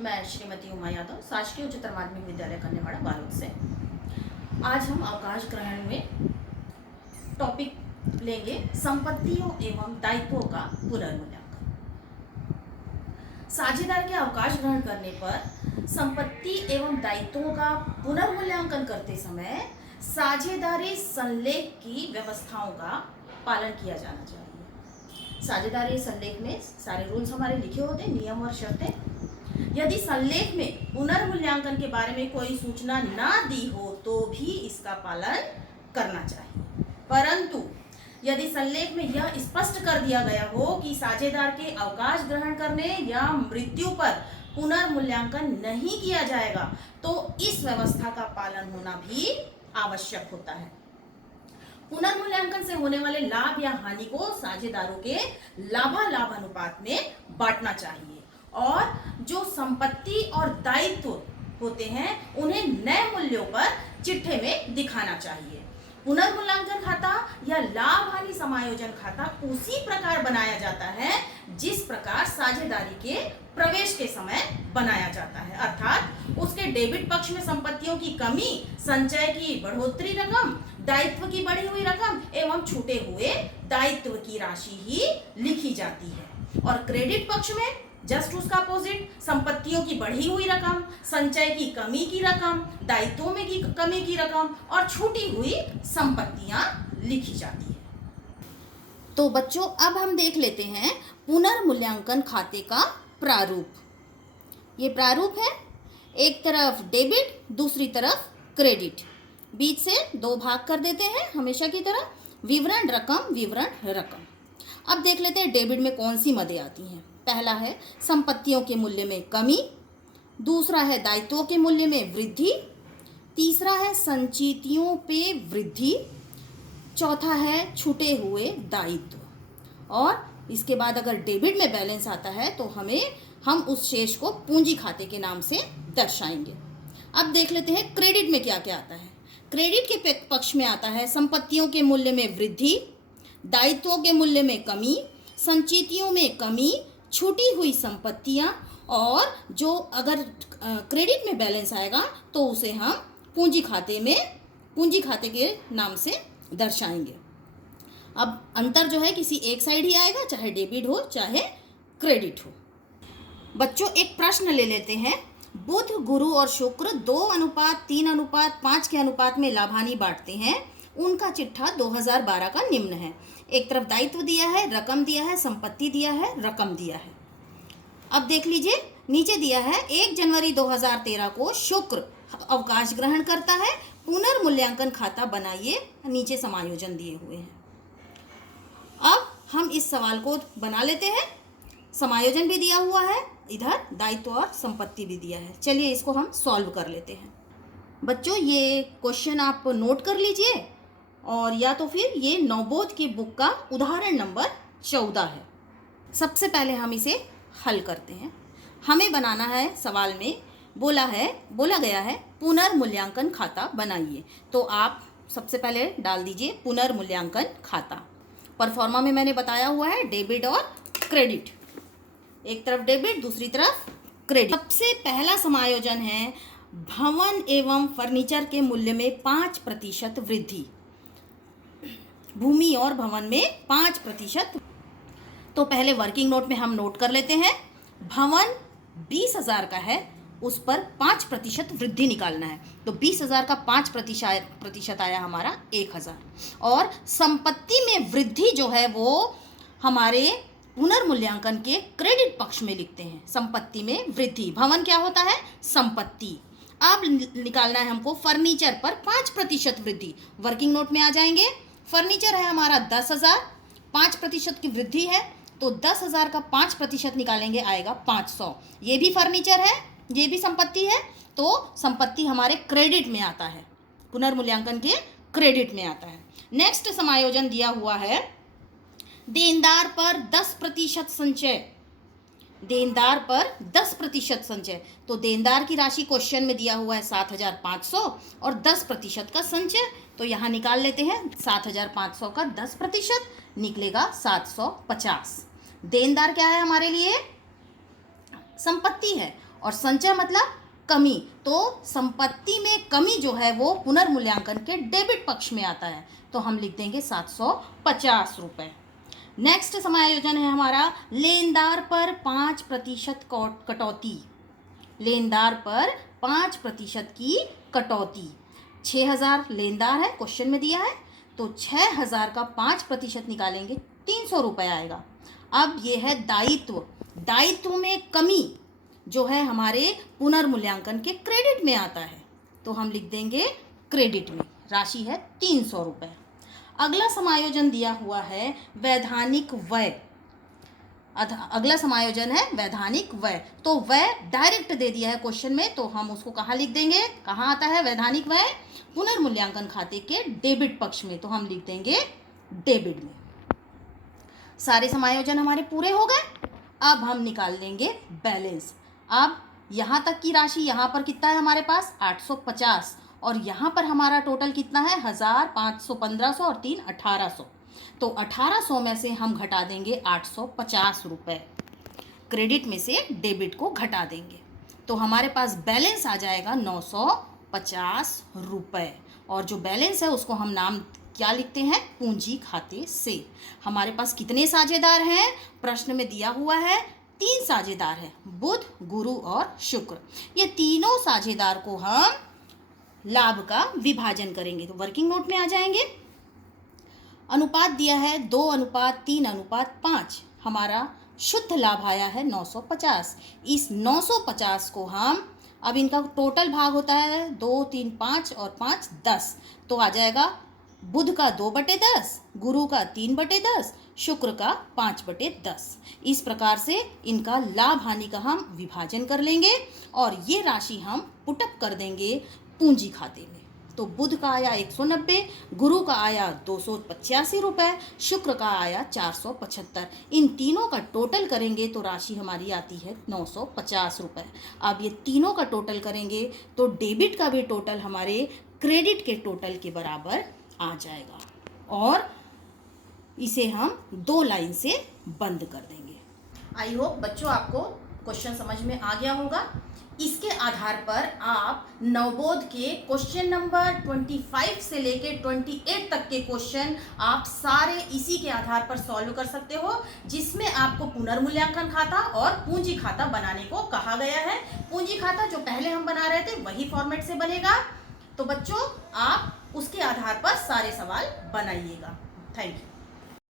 मैं श्रीमती उमा यादव शासकीय उच्चतर माध्यमिक विद्यालय कन्यावाड़ा बालोद से। आज हम अवकाश ग्रहण में टॉपिक लेंगे संपत्तियों एवं दायित्वों का पुनर्मूल्यांकन। साझेदार के अवकाश ग्रहण करने पर संपत्ति एवं दायित्वों का पुनर्मूल्यांकन करते समय साझेदारी संलेख की व्यवस्थाओं का पालन किया जाना चाहिए। साझेदारी संलेख में सारे रूल्स हमारे लिखे होते हैं, नियम और शर्तें। यदि संलेख में पुनर्मूल्यांकन के बारे में कोई सूचना ना दी हो तो भी इसका पालन करना चाहिए, परंतु यदि संलेख में यह स्पष्ट कर दिया गया हो कि साझेदार के अवकाश ग्रहण करने या मृत्यु पर पुनर्मूल्यांकन नहीं किया जाएगा तो इस व्यवस्था का पालन होना भी आवश्यक होता है। पुनर्मूल्यांकन से होने वाले लाभ या हानि को साझेदारों के लाभालाभ अनुपात में बांटना चाहिए और जो संपत्ति और दायित्व होते हैं उन्हें नए मूल्यों पर चिट्ठे में दिखाना चाहिए। पुनर्मूल्यांकन खाता या लाभ हानि समायोजन खाता उसी प्रकार बनाया जाता है जिस प्रकार साझेदारी के प्रवेश के समय बनाया जाता है, अर्थात उसके डेबिट पक्ष में संपत्तियों की कमी, संचय की बढ़ोतरी रकम, दायित्व की बढ़ी हुई रकम एवं छूटे हुए दायित्व की राशि ही लिखी जाती है और क्रेडिट पक्ष में जस्ट उसका अपोजिट, संपत्तियों की बढ़ी हुई रकम, संचय की कमी की रकम, दायित्वों में की कमी की रकम और छूटी हुई संपत्तियां लिखी जाती है। तो बच्चों, अब हम देख लेते हैं पुनर्मूल्यांकन खाते का प्रारूप। ये प्रारूप है, एक तरफ डेबिट, दूसरी तरफ क्रेडिट, बीच से दो भाग कर देते हैं हमेशा की तरह, विवरण रकम, विवरण रकम। अब देख लेते हैं डेबिट में कौन सी मदें आती हैं। पहला है संपत्तियों के मूल्य में कमी, दूसरा है दायित्वों के मूल्य में वृद्धि, तीसरा है संचितियों पे वृद्धि, चौथा है छूटे हुए दायित्व और इसके बाद अगर डेबिट में बैलेंस आता है तो हम उस शेष को पूंजी खाते के नाम से दर्शाएंगे। अब देख लेते हैं क्रेडिट में क्या क्या आता है। क्रेडिट के पक्ष में आता है संपत्तियों के मूल्य में वृद्धि, दायित्वों के मूल्य में कमी, संचितियों में कमी, छूटी हुई संपत्तियां और जो अगर क्रेडिट में बैलेंस आएगा तो उसे हम पूंजी खाते के नाम से दर्शाएंगे। अब अंतर जो है किसी एक साइड ही आएगा, चाहे डेबिट हो चाहे क्रेडिट हो। बच्चों, एक प्रश्न ले लेते हैं। बुध, गुरु और शुक्र 2:3:5 के अनुपात में लाभानी बांटते हैं, उनका चिट्ठा 2012 का निम्न है। एक तरफ दायित्व दिया है, रकम दिया है, संपत्ति दिया है, रकम दिया है। अब देख लीजिए, नीचे दिया है 1 जनवरी 2013 को शुक्र अवकाश ग्रहण करता है, पुनर्मूल्यांकन खाता बनाइए, नीचे समायोजन दिए हुए हैं। अब हम इस सवाल को बना लेते हैं। समायोजन भी दिया हुआ है, इधर दायित्व और संपत्ति भी दिया है। चलिए इसको हम सॉल्व कर लेते हैं। बच्चों, ये क्वेश्चन आप नोट कर लीजिए और या तो फिर ये नवबोध की बुक का उदाहरण नंबर 14 है। सबसे पहले हम इसे हल करते हैं। हमें बनाना है, सवाल में बोला गया है पुनर्मूल्यांकन खाता बनाइए, तो आप सबसे पहले डाल दीजिए पुनर्मूल्यांकन खाता। परफॉर्मा में मैंने बताया हुआ है डेबिट और क्रेडिट, एक तरफ डेबिट दूसरी तरफ क्रेडिट। सबसे पहला समायोजन है भवन एवं फर्नीचर के मूल्य में 5% वृद्धि, भूमि और भवन में 5%। तो पहले वर्किंग नोट में हम नोट कर लेते हैं, भवन 20,000 का है, उस पर 5% वृद्धि निकालना है, तो 20,000 का 5% आया हमारा 1,000। और संपत्ति में वृद्धि जो है वो हमारे पुनर्मूल्यांकन के क्रेडिट पक्ष में लिखते हैं। संपत्ति में वृद्धि, भवन क्या होता है? संपत्ति। अब निकालना है हमको फर्नीचर पर 5% वृद्धि, वर्किंग नोट में आ जाएंगे। फर्नीचर है हमारा 10,000, 5% की वृद्धि है, तो 10,000 का 5% निकालेंगे, आएगा 500। ये भी फर्नीचर है, ये भी संपत्ति है, तो संपत्ति हमारे क्रेडिट में आता है, पुनर्मूल्यांकन के क्रेडिट में आता है। नेक्स्ट समायोजन दिया हुआ है देनदार पर 10% संचय, देनदार पर 10% संचय, तो देनदार की राशि क्वेश्चन में दिया हुआ है 7,500 और 10% का संचय, तो यहाँ निकाल लेते हैं 7,500 का 10% निकलेगा 750। देनदार क्या है हमारे लिए? संपत्ति है और संचय मतलब कमी। तो संपत्ति में कमी जो है वो पुनर्मूल्यांकन के डेबिट पक्ष में आता है, तो हम लिख देंगे 750 रुपये। नेक्स्ट समायोजन है हमारा लेनदार पर 5% कटौती। लेनदार पर 5% की कटौती। 6,000 लेनदार है, क्वेश्चन में दिया है, तो 6,000 का 5% निकालेंगे 300 रुपये आएगा। अब ये है दायित्व। दायित्व में कमी जो है हमारे पुनर्मूल्यांकन के क्रेडिट में आता है, तो हम लिख देंगे क्रेडिट में। राशि है 300 रुपये। अगला समायोजन दिया हुआ है वैधानिक व्यय। अगला समायोजन है वैधानिक व्यय। तो व्यय डायरेक्ट दे दिया है क्वेश्चन में, तो हम उसको कहाँ लिख देंगे, कहाँ आता है वैधानिक व्यय, पुनर्मूल्यांकन खाते के डेबिट पक्ष में, तो हम लिख देंगे डेबिट में। सारे समायोजन हमारे पूरे हो गए। अब हम निकाल लेंगे बैलेंस। अब यहाँ तक की राशि, यहाँ पर कितना है हमारे पास 850, और यहाँ पर हमारा टोटल कितना है 1000, 500, 1500 और 3 1800। तो 1800 में से हम घटा देंगे 850 रुपये, क्रेडिट में से डेबिट को घटा देंगे, तो हमारे पास बैलेंस आ जाएगा 950 रुपये। और जो बैलेंस है उसको हम नाम क्या लिखते हैं, पूंजी खाते से। हमारे पास कितने साझेदार हैं, प्रश्न में दिया हुआ है 3 साझेदार हैं, बुध, गुरु और शुक्र। ये तीनों साझेदार को हम लाभ का विभाजन करेंगे, तो वर्किंग नोट में आ जाएंगे। अनुपात दिया है 2:3:5। हमारा शुद्ध लाभ आया है 950। इस 950 को हम, अब इनका टोटल भाग होता है 2, 3, 5 और 5 10, तो आ जाएगा बुध का 2/10, गुरु का 3/10, शुक्र का 5/10। इस प्रकार से इनका लाभ हानि का हम विभाजन कर लेंगे और ये राशि हम पुटअप कर देंगे पूंजी खाते में। तो बुध का आया 190, गुरु का आया 285 रुपये, शुक्र का आया 475। इन तीनों का टोटल करेंगे तो राशि हमारी आती है 950 रुपये। अब ये तीनों का टोटल करेंगे तो डेबिट का भी टोटल हमारे क्रेडिट के टोटल के बराबर आ जाएगा, और इसे हम 2 लाइन से बंद कर देंगे। आई होप बच्चों आपको क्वेश्चन समझ में आ गया होगा। इसके आधार पर आप नवबोध के क्वेश्चन नंबर 25 से लेके 28 तक के क्वेश्चन आप सारे इसी के आधार पर सॉल्व कर सकते हो, जिसमें आपको पुनर्मूल्यांकन खाता और पूंजी खाता बनाने को कहा गया है। पूंजी खाता जो पहले हम बना रहे थे वही फॉर्मेट से बनेगा, तो बच्चों आप उसके आधार पर सारे सवाल बनाइएगा। Thank you.